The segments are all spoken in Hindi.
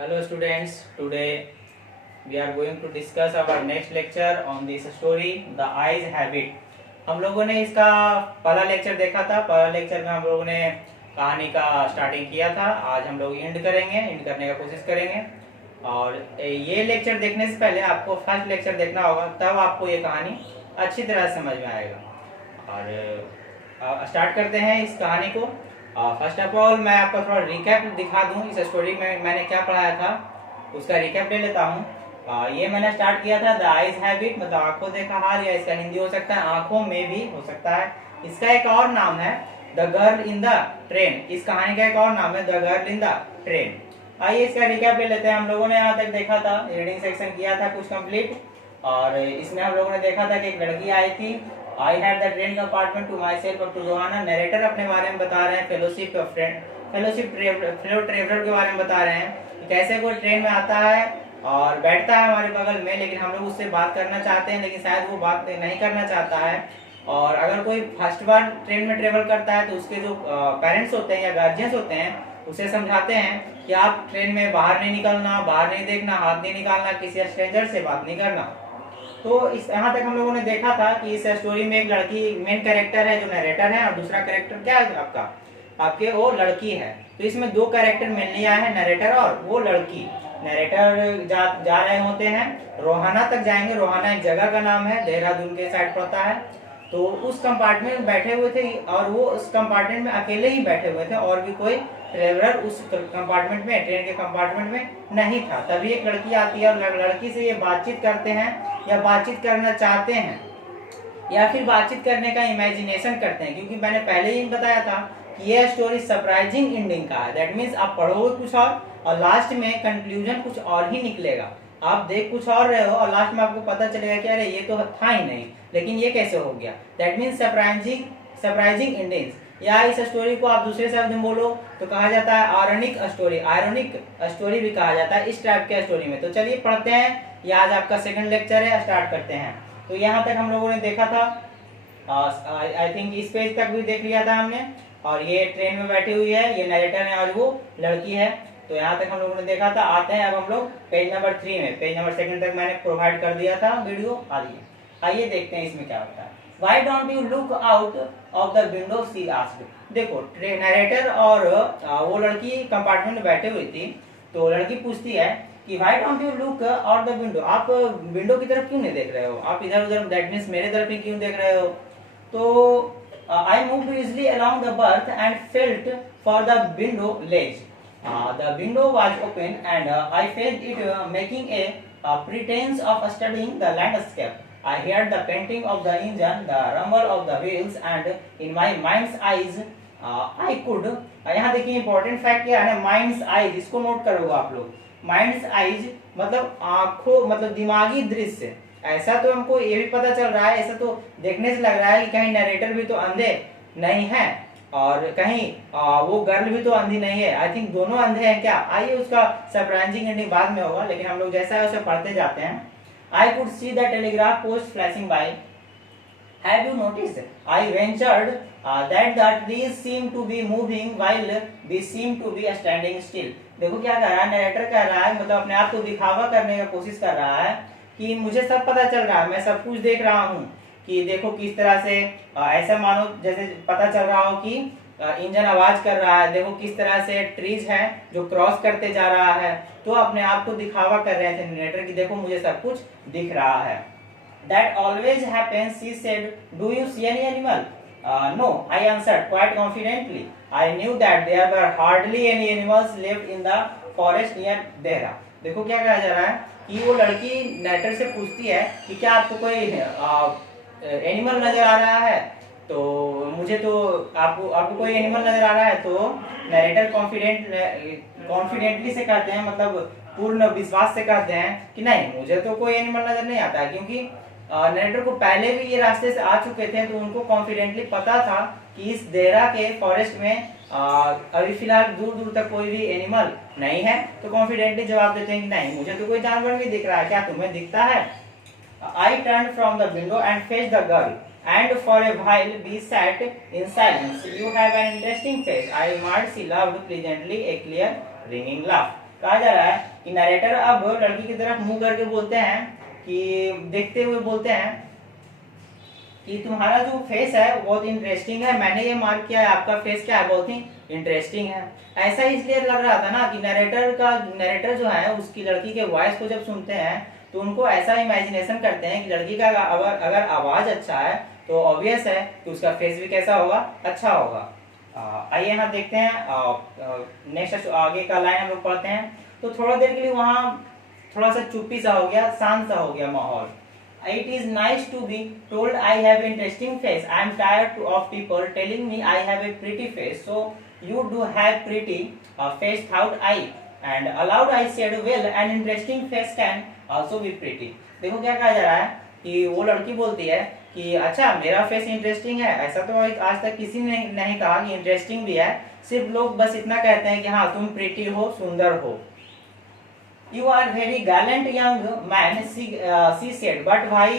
Hello students, today we are going to discuss our next lecture on this story The Eyes Habit। हम लोगों ने इसका पहला लेक्चर देखा था। पहला लेक्चर में हम लोगों ने कहानी का स्टार्टिंग किया था। आज हम लोग एंड करने का कोशिश करेंगे। और ये लेक्चर देखने से पहले आपको फर्स्ट लेक्चर देखना होगा, तब आपको ये कहानी अच्छी तरह समझ में आएगा। और स्टार्ट करते हैं इस कहानी को। फर्स्ट ऑफ ऑल मैं आपको थोड़ा रिकैप दिखा दूं इस स्टोरी में मैंने क्या पढ़ाया था, उसका रिकैप ले लेता हूं। ये मैंने स्टार्ट किया था द आइज हैबिट, मतलब आंखों देखा हाल, या इसका हिंदी हो सकता है आंखों में भी हो सकता है। इसका एक और नाम है the girl in the train. इस कहानी का एक और नाम है the girl in the train. आइए इसका रिकैप ले लेते हैं। हम लोगों ने यहाँ तक देखा था, रीडिंग सेक्शन किया था कुछ कंप्लीट, और इसमें हम लोगों ने देखा था कि एक लड़की आई थी। I had the train compartment to myself और to Johanna। नरेटर अपने बारे में बता रहे हैं, फेलोशिप फेलो ट्रेवलर के बारे में बता रहे हैं कि कैसे कोई ट्रेन में आता है और बैठता है हमारे बगल में, लेकिन हम लोग उससे बात करना चाहते हैं, लेकिन शायद वो बात नहीं करना चाहता है। और अगर कोई फर्स्ट बार ट्रेन में ट्रेवल करता है तो उसके जो पेरेंट्स होते हैं या गार्जियंस होते हैं उसे समझाते हैं कि आप ट्रेन में बाहर नहीं निकलना, बाहर नहीं देखना, हाथ नहीं निकालना, किसी स्ट्रेंजर से बात नहीं करना। तो इस यहाँ तक हम लोगों ने देखा था कि इस स्टोरी में एक लड़की मेन कैरेक्टर है जो नरेटर है, और दूसरा कैरेक्टर क्या है आपके वो लड़की है। तो इसमें दो कैरेक्टर मेनली आए हैं, नरेटर और वो लड़की। नरेटर जा रहे होते हैं, रोहाना तक जाएंगे। रोहाना एक जगह का नाम है, देहरादून के साइड पड़ता है। तो उस कंपार्टमेंट में बैठे हुए थे, और वो उस कंपार्टमेंट में अकेले ही बैठे हुए थे, और भी कोई ट्रेवलर उस कंपार्टमेंट में, ट्रेन के कंपार्टमेंट में नहीं था। तभी एक लड़की आती है और लड़की से ये बातचीत करते हैं, या बातचीत करना चाहते हैं, या फिर बातचीत करने का इमेजिनेशन करते हैं। क्योंकि मैंने पहले ही बताया था कि ये स्टोरी सरप्राइजिंग एंडिंग का है। दैट मीन्स आप पढ़ोगे कुछ और लास्ट में कंक्लूजन कुछ और ही निकलेगा। आप देख कुछ और रहे हो और लास्ट में आपको पता चलेगा कि अरे ये तो था ही नहीं, लेकिन ये कैसे हो गया। That means surprising endings. या इस स्टोरी को आप दूसरे शब्द में बोलो तो कहा जाता है आयरनिक स्टोरी भी कहा जाता है इस टाइप के स्टोरी में। तो चलिए पढ़ते हैं, ये आज आपका सेकंड लेक्चर है, स्टार्ट करते हैं। तो यहाँ तक हम लोगों ने देखा था, आई थिंक इस पेज तक भी देख लिया था हमने। और ये ट्रेन में बैठी हुई है, ये नरेटर है और वो लड़की है। तो यहाँ तक हम लोगों ने देखा था। आते हैं अब हम लोग पेज नंबर 3 में। पेज नंबर 2 तक मैंने प्रोवाइड कर दिया था वीडियो। आइए देखते हैं इसमें क्या होता है। Why don't you look out of the window? she asked। देखो नरेटर और वो लड़की कंपार्टमेंट में बैठे हुई थी। तो लड़की पूछती है कि Why don't you look out the window? आप विंडो की तरफ क्यों नहीं देख रहे हो, आप इधर उधर, दैट मीन्स मेरे तरफ ही क्यों देख रहे हो। तो I moved easily along the berth and felt for the window ledge। The window was open and I felt it making a pretense of studying the landscape। I heard the panting of the engine, the rumble of the wheels, and in my mind's eyes, I could। यहाँ देखिए इंपॉर्टेंट फैक्ट क्या है ना, माइंड्स आईज, इसको नोट करोगे आप लोग। माइंड्स आईज मतलब आंखों, मतलब दिमागी दृश्य। ऐसा तो हमको ये भी पता चल रहा है, ऐसा तो देखने से लग रहा है कि कहीं नरेटर भी तो अंधे नहीं है, और कहीं वो गर्ल भी तो अंधी नहीं है। आई थिंक दोनों अंधे हैं क्या। आइए उसका सरप्राइजिंग एंडिंग बाद में होगा, लेकिन हम लोग जैसा है उसे पढ़ते जाते हैं। I could see the telegraph post flashing by। Have you noticed? I ventured that the trees seem to be moving while we seem to be standing still। देखो क्या कह रहा है नरेटर, कह रहा है, मतलब अपने आप को दिखावा करने की कोशिश कर रहा है कि मुझे सब पता चल रहा है, मैं सब कुछ देख रहा हूँ। कि देखो किस तरह से ऐसा मानो जैसे पता चल रहा हो कि इंजन आवाज कर रहा है, देखो किस तरह से ट्रीज है जो क्रॉस करते जा रहा है। तो अपने आप को दिखावा कर रहे थे नरेटर कि देखो मुझे सब कुछ दिख रहा है। That always happens, she said। Do you see any animal? No, I answered quite confidently। I knew that there were hardly any animals left in the forest near Dehra। देखो क्या कहा जा रहा है कि वो लड़की नरेटर से पूछती है कि क्या आपको कोई एनिमल नजर आ रहा है। तो मुझे तो आपको कोई एनिमल नजर आ रहा है। तो नरेटर कॉन्फिडेंटली से कहते हैं, मतलब पूर्ण विश्वास से कहते हैं कि नहीं, मुझे तो कोई एनिमल नजर नहीं आता है। क्योंकि नरेटर को पहले भी ये रास्ते से आ चुके थे, तो उनको कॉन्फिडेंटली पता था कि इस देहरा के फॉरेस्ट में अभी फिलहाल दूर दूर तक कोई भी एनिमल नहीं है। तो कॉन्फिडेंटली जवाब देते हैं कि नहीं, मुझे तो कोई जानवर नहीं दिख रहा है, क्या तुम्हें दिखता है। I turned from the window and faced the girl, and for a while we sat in silence। You have an interesting face, I remarked। She laughed pleasantly, a clear ringing laugh। कहा जा रहा है कि नरेटर अब लड़की की तरफ मुंह करके बोलते हैं कि देखते हुए बोलते हैं कि तुम्हारा जो फेस है वो बहुत इंटरेस्टिंग है, मैंने ये मार्क किया है, आपका फेस क्या है, बहुत ही इंटरेस्टिंग है। ऐसा इसलिए लग रहा था ना कि नरेटर जो है उसकी लड़की के वॉइस को जब सुनते हैं तो उनको ऐसा इमेजिनेशन करते हैं कि लड़की का अगर आवाज अच्छा है तो ऑब्वियस है कि उसका फेस भी कैसा होगा, अच्छा होगा। आइए यहाँ देखते हैं नेक्स्ट आगे का लाइन हम लोग पढ़ते हैं। तो थोड़ा देर के लिए वहाँ थोड़ा सा चुप्पी सा हो गया, शांत सा हो गया माहौल। It is nice to be told I have interesting face. I am tired of people telling me I have a pretty face. So you do have pretty face, thought I. And aloud I said, well, an interesting face can also be pretty. देखो क्या कहा जा रहा है कि वो लड़की बोलती है कि अच्छा मेरा फेस इंटरेस्टिंग है। ऐसा तो आज तक किसी ने नहीं कहा कि इंटरेस्टिंग भी है, सिर्फ लोग बस इतना कहते हैं कि हाँ तुम प्रिटी हो, सुंदर हो। You are very gallant young man, she said, but why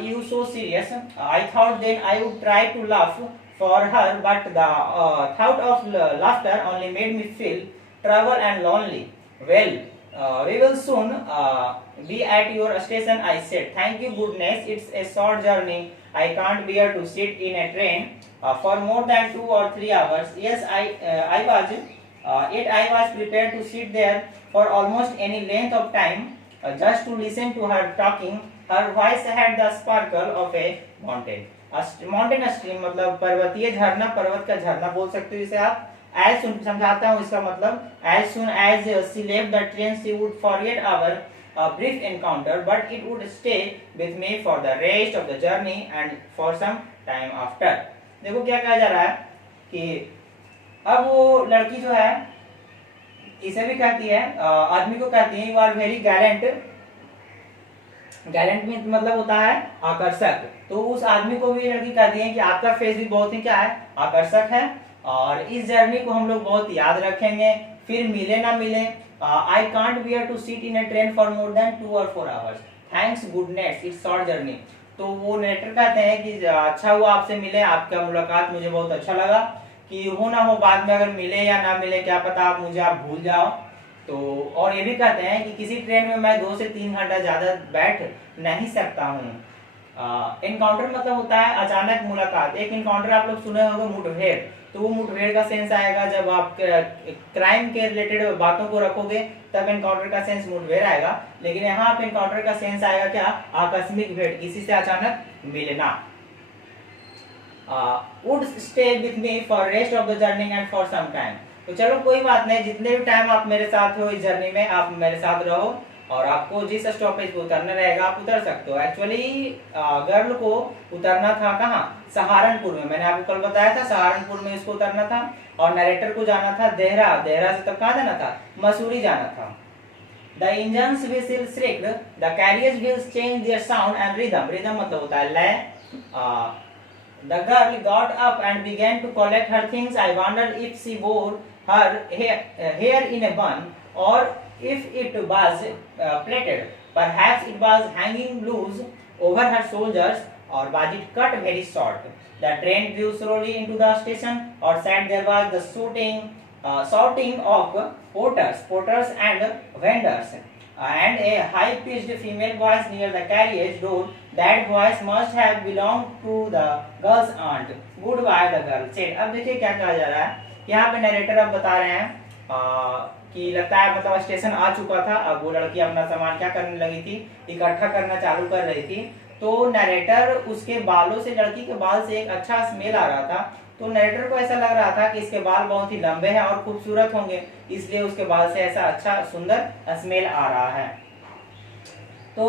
you so serious? I thought then I would try to laugh for her, but the thought of laughter only made me feel trouble and lonely. Well, we will soon be at your station, I said. Thank you, goodness, it's a short journey. I can't bear to sit in a train for more than 2 or 3 hours. Yes, I was prepared to sit there for almost any length of time just to listen to her talking. Her voice had the sparkle of a mountain. Mountain stream मतलब पर्वतीय झरना, पर्वत का झरना बोल सकते हो इसे आप। एज सुन समझाता हूँ इसका मतलब, as soon as she left the train she would forget our brief encounter, but it would stay with me for the rest of the journey and for some time after. देखो क्या कहा जा रहा है कि अब वो लड़की जो है इसे भी कहती है, आदमी को कहती है you are very gallant. Gallant में मतलब होता है आकर्षक। तो उस आदमी को भी लड़की कहती है कि आपका फेस भी बहुत ही क्या है, आकर्षक है, और इस जर्नी को हम लोग बहुत याद रखेंगे, फिर मिले ना मिले। I can't bear to sit in a train for more than 2 or 4 hours. Thanks goodness it's short journey. तो वो नेटर कहते हैं कि अच्छा हुआ आपसे मिले, आपका मुलाकात मुझे बहुत अच्छा लगा, कि हो ना हो बाद में अगर मिले या ना मिले क्या पता आप मुझे भूल जाओ। तो और ये भी कहते हैं कि किसी ट्रेन में मैं 2 से 3 घंटा ज्यादा बैठ नहीं सकता हूँ। एनकाउंटर मतलब होता है अचानक मुलाकात। एक एनकाउंटर आप लोग सुने होंगे मुठभेड़, तो वो मुठभेड़ का सेंस आएगा जब आप क्राइम के रिलेटेड बातों को रखोगे तब एनकाउंटर का सेंस मुठभेड़ आएगा। लेकिन यहाँ पे एनकाउंटर का सेंस आएगा क्या, आकस्मिक भेंट, किसी से अचानक मिलना। would stay with me for rest of the journey and for some time. तो चलो कोई बात नहीं, जितने भी टाइम आप मेरे साथ हो इस जर्नी में आप मेरे साथ रहो, और आपको जिस स्टॉपेज पे उतरना रहेगा आप उतर सकते हो। एक्चुअली गर्ल को उतरना था कहाँ, सहारनपुर में। मैंने आपको कल बताया था सहारनपुर में इसको उतरना था, और नरेटर को जाना था देहरा, देहरा से तब कहाँ जाना था, मसूरी जाना था। The engines whistle shrieked, the carriage wheels changed their sound and rhythm. Rhythm मतलब होता है लय। The girl got up and began to collect her things. I wondered if she wore her hair in a bun or if it was plaited. Perhaps it was hanging loose over her shoulders, or was it cut very short? The train drew slowly into the station. Outside there was the shouting of porters and vendors, and a high-pitched female voice near the carriage door. That voice must have belonged to the girl's aunt. Goodbye, the girl said. अब देखिए क्या कहा जा रहा है, यहाँ पे नरेटर अब बता रहे हैं कि लगता है मतलब स्टेशन आ चुका था। अब वो लड़की अपना सामान क्या करने लगी थी, इकट्ठा करना चालू कर रही थी। तो नरेटर उसके बालों से, लड़की के बाल से एक अच्छा स्मेल आ रहा था। तो नरेटर को ऐसा लग रहा था कि इसके बाल बहुत ही लंबे हैं और खूबसूरत होंगे, इसलिए उसके बाल से ऐसा अच्छा सुंदर स्मेल आ रहा है। तो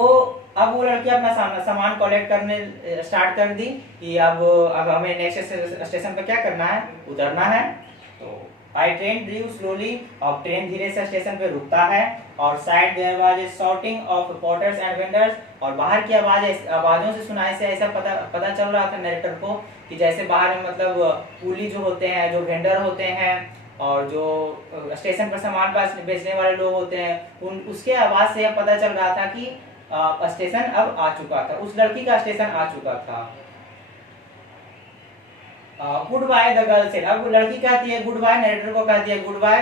अब वो लड़की अपना सामान कलेक्ट करने स्टार्ट कर दी कि अब हमें नेक्स्ट स्टेशन पे क्या करना है, उतरना है। तो आई ट्रेन ड्रीव स्लोली, अब ट्रेन धीरे से स्टेशन पे रुकता है, और side there was a shouting of porters and vendors, और बाहर की आवाजों से सुनाई से ऐसा पता चल रहा था नरेटर को कि जैसे बाहर में मतलब कूली जो होते हैं, जो वेंडर होते हैं, और जो स्टेशन पर सामान बेचने वाले लोग होते हैं, उसके आवाज से पता चल रहा था कि स्टेशन अब आ चुका था, उस लड़की का स्टेशन आ चुका था। Good by the girl said, अब लड़की कहती है गुड बाय, नरेटर को कहती है गुड बाय।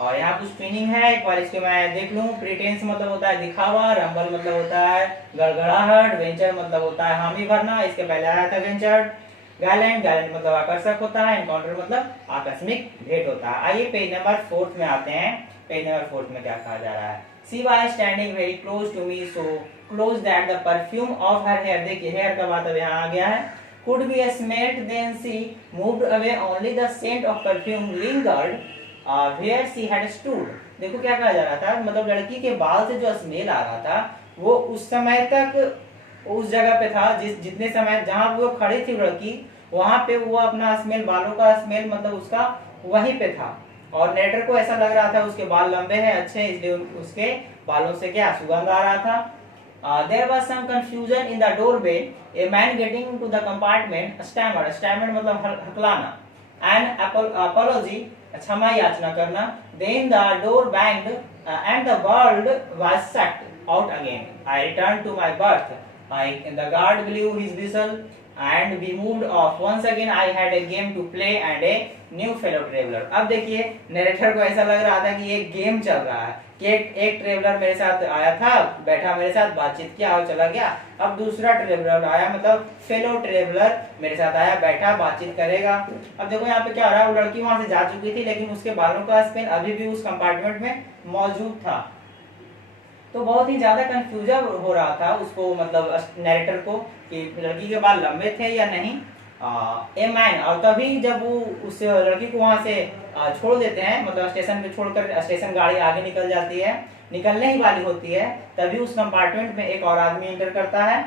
और यहाँ कुछ ट्विनिंग है, एक बार इसके मैं देख लूँ। प्रिटेंस मतलब होता है दिखावा, रंबल मतलब होता है गड़गड़ाहट, वेंचर मतलब होता है हामी भरना, इसके पहले आया था वेंचर। गैलेंट, गैलेंट मतलब आकर्षक होता है। एनकाउंटर मतलब आकस्मिक भेंट होता है। आइए पेज नंबर 4 में आते हैं। पेज नंबर 4 में क्या कहा जा रहा है। She was standing very close to me, so close that the perfume of her hair, देखिए हेयर का बात अब यहाँ आ गया है, could be smelt, then she moved away, only the scent of perfume lingered where she had stood। देखो क्या कहा जा रहा था, मतलब लड़की के बाल से जो स्मेल आ रहा था वो उस समय तक उस जगह पे था, जितने समय जहां वो खड़ी थी लड़की, वहां पे वो अपना स्मेल, बालों का स्मेल मतलब उसका वहीं पे था। और नेटर को ऐसा लग रहा था उसके बाल लंबे हैं, अच्छे हैं, इसलिए उसके बालों से क्या सुगंध आ रहा था। There was some confusion in the doorway. A man getting into the compartment stammered, stammered मतलब हकलाना, an apology, क्षमा याचना करना। Then the door banged and the world was shut out again. I returned to my berth. The guard blew his whistle and we moved off. Once again I had a game to play and a new fellow traveler। अब देखिए नरेटर को ऐसा लग रहा था कि एक गेम चल रहा है, कि एक ट्रेवलर मेरे साथ आया था, बैठा मेरे साथ, बातचीत किया और चला गया। अब दूसरा ट्रेवलर आया, मतलब फेलो ट्रेवलर मेरे साथ आया, बैठा, बातचीत करेगा। अब देखो यहाँ पे क्या हो रहा है, वो लड़की वहां से जा चुकी थी लेकिन उसके बालों का स्मेल अभी भी उस कंपार्टमेंट में मौजूद था। तो बहुत ही ज्यादा कंफ्यूजन हो रहा था उसको, मतलब नैरेटर को, कि लड़की के बाल लंबे थे या नहीं। ए मैन, और तभी जब वो उस लड़की को वहां से छोड़ देते हैं, मतलब स्टेशन पे छोड़कर स्टेशन गाड़ी आगे निकल जाती है, निकलने ही वाली होती है, तभी उस कंपार्टमेंट में एक और आदमी एंटर करता है।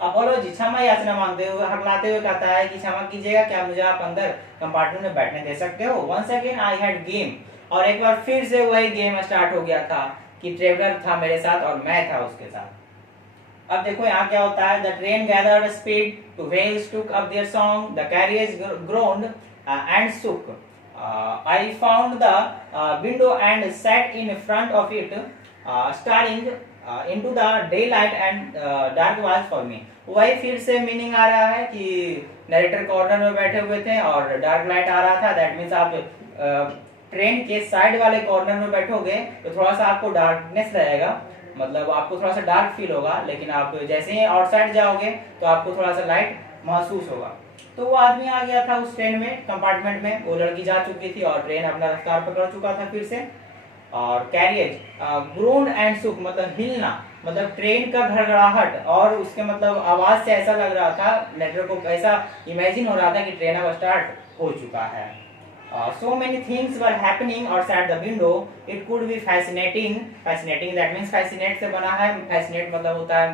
अपोलोजी, क्षमा याचना मांगते हुए, हकलाते हुए कहता है कि क्षमा कीजिएगा, क्या मुझे आप अंदर कंपार्टमेंट में बैठने दे सकते हो। Once again I had game, और एक बार फिर से वही गेम स्टार्ट हो गया था कि ट्रेवलर था मेरे साथ और मैं था उसके साथ। अब देखो यहाँ क्या होता है। The train gathered speed two wheels took up there song, the carriage ग्रोन्ड and shook. I found the window and sat in front of it, staring into the daylight and dark was for me। वही फिर से मीनिंग आ रहा है कि नरेटर कॉर्नर में बैठे हुए थे और डार्क लाइट आ रहा था। दैट मीन्स आप ट्रेन के साइड वाले कॉर्नर में बैठोगे तो थोड़ा सा आपको डार्कनेस रहेगा, मतलब आपको थोड़ा सा डार्क फील होगा, लेकिन आप जैसे ही आउटसाइड जाओगे तो आपको थोड़ा सा लाइट महसूस होगा। तो वो आदमी आ गया था उस ट्रेन में, कंपार्टमेंट में, वो लड़की जा चुकी थी और ट्रेन अपना रफ्तार पकड़ चुका था फिर से। और कैरियज ग्रोन एंड सुक मतलब हिलना, मतलब ट्रेन का घड़घड़ाहट, और उसके मतलब आवाज से ऐसा लग रहा था, नेटवर्क को ऐसा इमेजिन हो रहा था कि ट्रेन अब स्टार्ट हो चुका है। So many things were happening outside the window. It could be fascinating. Fascinating that means fascinate से बना है। Fascinate मतलब होता है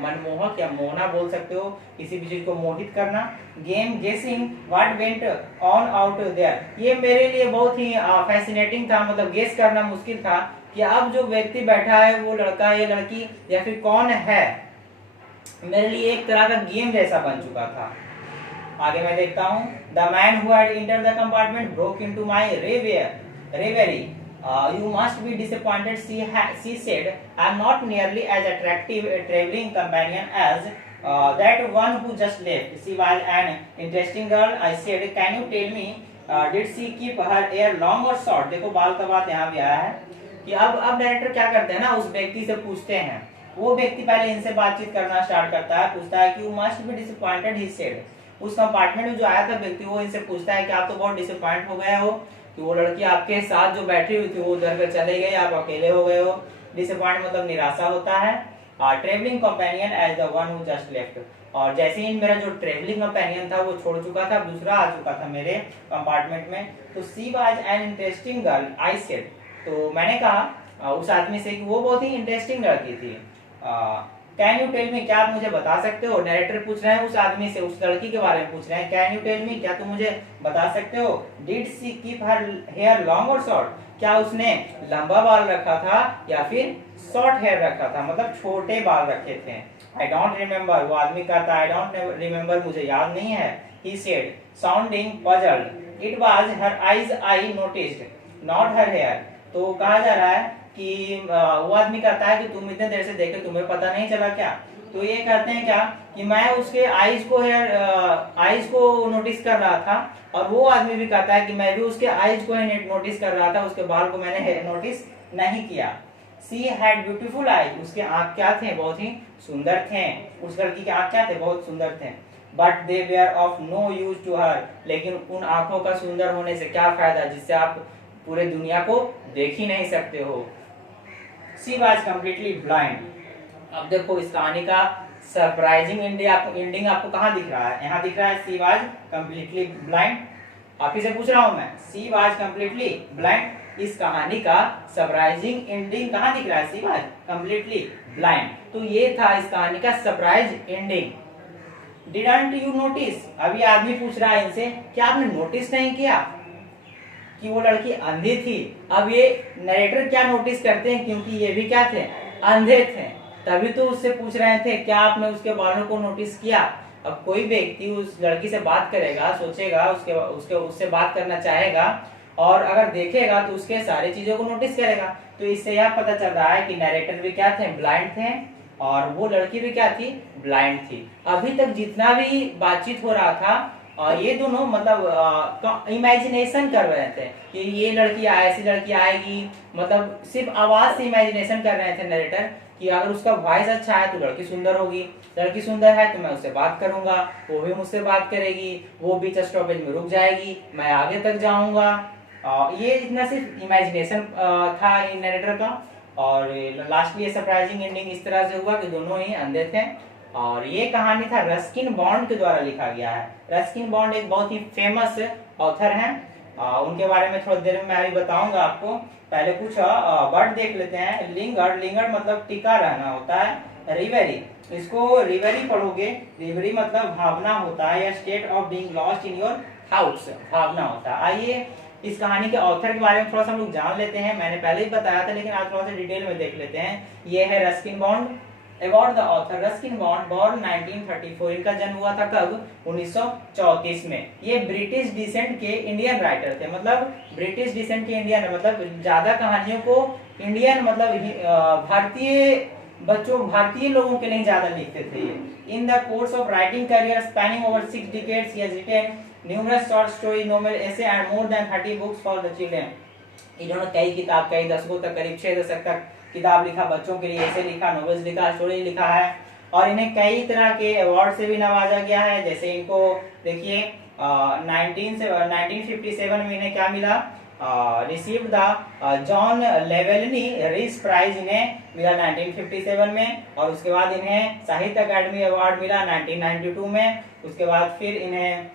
मनमोहक या मोहना बोल सकते हो, किसी भी चीज को मोहित करना। Game guessing what went on out there, ये मेरे लिए बहुत ही fascinating था, मतलब गेस करना मुश्किल था कि अब जो व्यक्ति बैठा है वो लड़का या लड़की या फिर कौन है, मेरे लिए एक तरह का गेम जैसा बन चुका था। आगे मैं देखता हूँ। The man who had entered the compartment broke into my reverie. You must be disappointed, she said. I am not nearly as attractive a traveling companion as that one who just left. She was an interesting girl, I said. Can you tell me, did she keep her hair long or short? देखो बाल का बात यहाँ भी आया है कि अब डायरेक्टर क्या करते हैं ना, उस व्यक्ति से पूछते हैं। वो व्यक्ति पहले इनसे बातचीत करना स्टार्ट करता है, पूछता है कि you must be disappointed, he said। उस कंपार्टमेंट में जो आया था व्यक्ति, वो इनसे पूछता है कि आप तो बहुत डिसअपॉइंट हो गए हो कि वो लड़की आपके साथ जो बैठी हुई थी वो उधर पे चले गए, आप अकेले हो गए हो। डिसअपॉइंट मतलब निराशा होता है। Travelling companion as the one who just left, और जैसे ही मेरा जो ट्रेवलिंग कंपेनियन था वो छोड़ चुका था, दूसरा आ चुका था मेरे कंपार्टमेंट में। तो she was an interesting girl, I said. तो मैंने कहा उस आदमी से कि वो बहुत ही इंटरेस्टिंग लड़की थी। कैन यू टेल मी, क्या आप मुझे बता सकते हो। नरेटर पूछ रहे हैं उस आदमी से, उस लड़की के बारे में पूछ रहे हैं। कैन यू टेल मी, क्या तुम मुझे बता सकते हो। Did she keep her hair long और शॉर्ट, क्या उसने लंबा बाल रखा था या फिर शॉर्ट हेयर रखा था, मतलब छोटे बाल रखे थे। आई डोंट रिमेम्बर, वो आदमी कहता है आई डोंट रिमेम्बर, मुझे याद नहीं है। He said sounding puzzled. It was her eyes I noticed, not her hair. तो कहा जा रहा है कि वो आदमी कहता है कि तुम इतने देर से देखे, तुम्हें पता नहीं चला क्या। तो ये कहते हैं क्या कि मैं उसके आईज को नोटिस कर रहा था, और वो आदमी भी कहता है कि मैं भी उसके आईज को ही नोटिस कर रहा था, उसके बाल को मैंने नोटिस नहीं किया। सी हैड ब्यूटीफुल आईज, उसके आंख क्या थे, बहुत ही सुंदर थे। उस लड़की के आंख क्या थे, बहुत सुंदर थे। But they were of no use to her, लेकिन उन आंखों का सुंदर होने से क्या फायदा जिससे आप पूरे दुनिया को देख ही नहीं सकते हो। She was completely blind. अब देखो इस कहानी का सरप्राइजिंग एंडिंग आपको कहाँ दिख रहा है, यहाँ दिख रहा है सी वाज कम्प्लीटली ब्लाइंड। आप ही से पूछ रहा हूं मैं, सी वाज कम्प्लीटली ब्लाइंड, इस कहानी का सरप्राइजिंग एंडिंग कहाँ दिख रहा है, सी वाज कम्प्लीटली ब्लाइंड। तो ये था इस कहानी का surprise ending. Didn't you notice, अभी आदमी पूछ रहा है इनसे, क्या आपने नोटिस नहीं किया कि वो लड़की अंधी थी। अब ये नरेटर क्या नोटिस करते हैं, क्योंकि ये भी क्या थे, अंधे थे, तभी तो उससे पूछ रहे थे क्या आपने उसके बालों को नोटिस किया। अब कोई व्यक्ति उस लड़की से बात करेगा, सोचेगा, उससे बात करना चाहेगा, और अगर देखेगा तो उसके सारी चीजों को नोटिस करेगा। तो इससे यह पता चल रहा है कि नरेटर भी क्या थे, ब्लाइंड थे, और वो लड़की भी क्या थी, ब्लाइंड थी। अभी तक जितना भी बातचीत हो रहा था, ये दोनों मतलब इमेजिनेशन कर रहे थे कि ये लड़की ऐसी लड़की आएगी, मतलब सिर्फ आवाज से इमेजिनेशन कर रहे थे नरेटर कि अगर उसका वॉइस अच्छा है तो लड़की सुंदर होगी, लड़की सुंदर है तो मैं उससे बात करूंगा, वो भी मुझसे बात करेगी, वो बीच स्टॉपेज में रुक जाएगी, मैं आगे तक जाऊंगा। ये इतना सिर्फ इमेजिनेशन था इन नरेटर का। और लास्टली सरप्राइजिंग एंडिंग इस तरह से हुआ कि दोनों ही अंधे थे। और ये कहानी था रस्किन बॉन्ड के द्वारा लिखा गया है। रस्किन बॉन्ड एक बहुत ही फेमस ऑथर हैं, उनके बारे में थोड़ी देर में मैं अभी बताऊंगा आपको। पहले कुछ वर्ड देख लेते हैं। लिंगर्ड, लिंगर्ड मतलब टिका रहना होता है। रिवेरी, इसको रिवेरी पढ़ोगे, रिवेरी मतलब भावना होता है, या state of being lost in your thoughts, भावना होता है। आइए इस कहानी के ऑथर के बारे में थोड़ा सा हम लोग जान लेते हैं। मैंने पहले ही बताया था, लेकिन आज थोड़ा सा डिटेल में देख लेते हैं। ये है Ruskin bond. About the author, Ruskin bond born 1934, इनका जन्म हुआ था कब, 1934 में। ये ब्रिटिश डिसेंट के इंडियन राइटर थे, मतलब ब्रिटिश डिसेंट के इंडियन, मतलब ज्यादा कहानियों को इंडियन मतलब भारतीय लोगों के लिए ज्यादा लिखते थे ये। In the course of writing career spanning over 6 decades, he has written numerous short story, novel, essay and more than 30 books for the children। इन्होंने कई किताब, कई दशकों तक, करीब 6 दशक तक किताब लिखा, बच्चों के लिए ऐसे लिखा, नॉवेल्स लिखा, स्टोरी लिखा है। और इन्हें कई तरह के अवार्ड से भी नवाजा गया है। जैसे इनको देखिए 1957 में इन्हें क्या मिला, रिसीव्ड द जॉन लेवेलनी रिस प्राइज इन्हें मिला 1957 में। और उसके बाद इन्हें साहित्य अकादमी अवार्ड मिला 1992 में। उसके बाद फिर इन्हें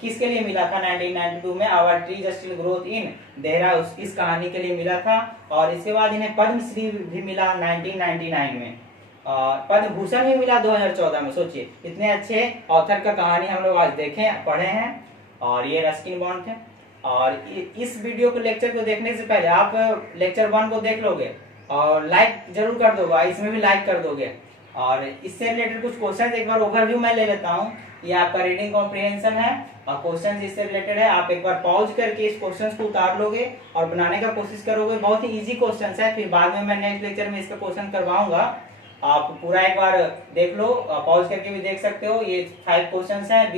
किसके लिए मिला था 1992 में, our trees still growth in Dehra, इस कहानी के लिए मिला था। और इसके बाद इन्हें पद्मश्री भी मिला 1999 में, पद्म भूषण भी मिला 2014 में। सोचिए इतने अच्छे ऑथर का कहानी हम लोग आज देखे, पढ़े हैं। और ये रस्किन बॉन्ड थे। और इस वीडियो को, लेक्चर को देखने से पहले आप लेक्चर 1 को देख लोगे और लाइक जरूर कर दोगे, इसमें भी लाइक कर दोगे। और इससे रिलेटेड कुछ क्वेश्चन एक बार ओवरव्यू मैं ले लेता हूँ। ये आपका रीडिंग कॉम्प्रिहेंशन है और क्वेश्चन इससे रिलेटेड है। आप एक बार पॉज करके इस क्वेश्चन को उतार लोगे और बनाने का कोशिश करोगे। बहुत ही इजी क्वेश्चन है, फिर बाद में मैं नेक्स्ट लेक्चर में इसका क्वेश्चन करवाऊंगा। आप पूरा एक बार देख लो, पॉज करके भी देख सकते हो। ये 5 क्वेश्चन है,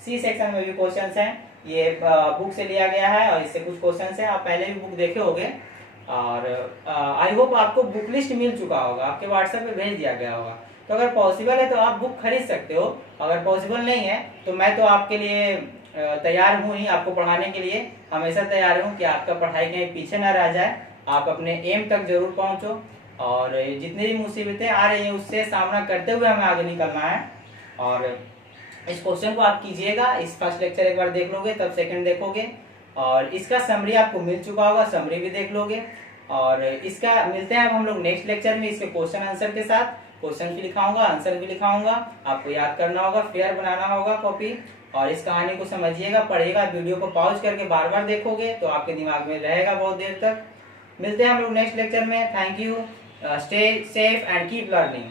सी सेक्शन में भी क्वेश्चन है। ये बुक से लिया गया है और इससे कुछ क्वेश्चन है, आप पहले भी बुक देखे होंगे। और आई होप आपको बुक लिस्ट मिल चुका होगा, आपके व्हाट्सएप पे भेज दिया गया होगा। तो अगर पॉसिबल है तो आप बुक खरीद सकते हो, अगर पॉसिबल नहीं है तो मैं तो आपके लिए तैयार हूँ ही, आपको पढ़ाने के लिए हमेशा तैयार हूँ कि आपका पढ़ाई कहीं पीछे ना रह जाए, आप अपने एम तक जरूर पहुँचो। और जितनी भी मुसीबतें आ रही हैं उससे सामना करते हुए हमें आगे निकलना है। और इस क्वेश्चन को आप कीजिएगा, इस फर्स्ट लेक्चर एक बार देख लोगे तब सेकंड देखोगे। और इसका समरी आपको मिल चुका होगा, समरी भी देख लोगे। और इसका मिलते हैं अब हम लोग नेक्स्ट लेक्चर में इसके क्वेश्चन आंसर के साथ। क्वेश्चन भी लिखाऊंगा, आंसर भी लिखाऊंगा, आपको याद करना होगा, फेयर बनाना होगा कॉपी। और इस कहानी को समझिएगा, पढ़िएगा, वीडियो को पॉज करके बार बार देखोगे तो आपके दिमाग में रहेगा बहुत देर तक। मिलते हैं हम लोग नेक्स्ट लेक्चर में। Thank you, stay safe and keep learning.